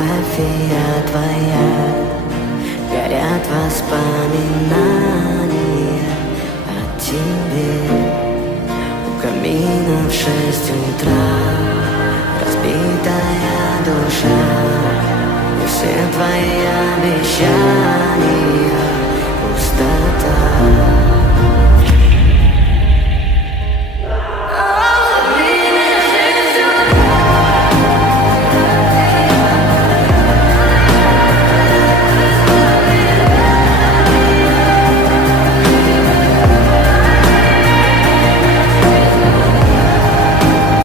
фотография твоя, горят воспоминания о тебе. У камина в 6 утра разбитая душа, и все твои обещания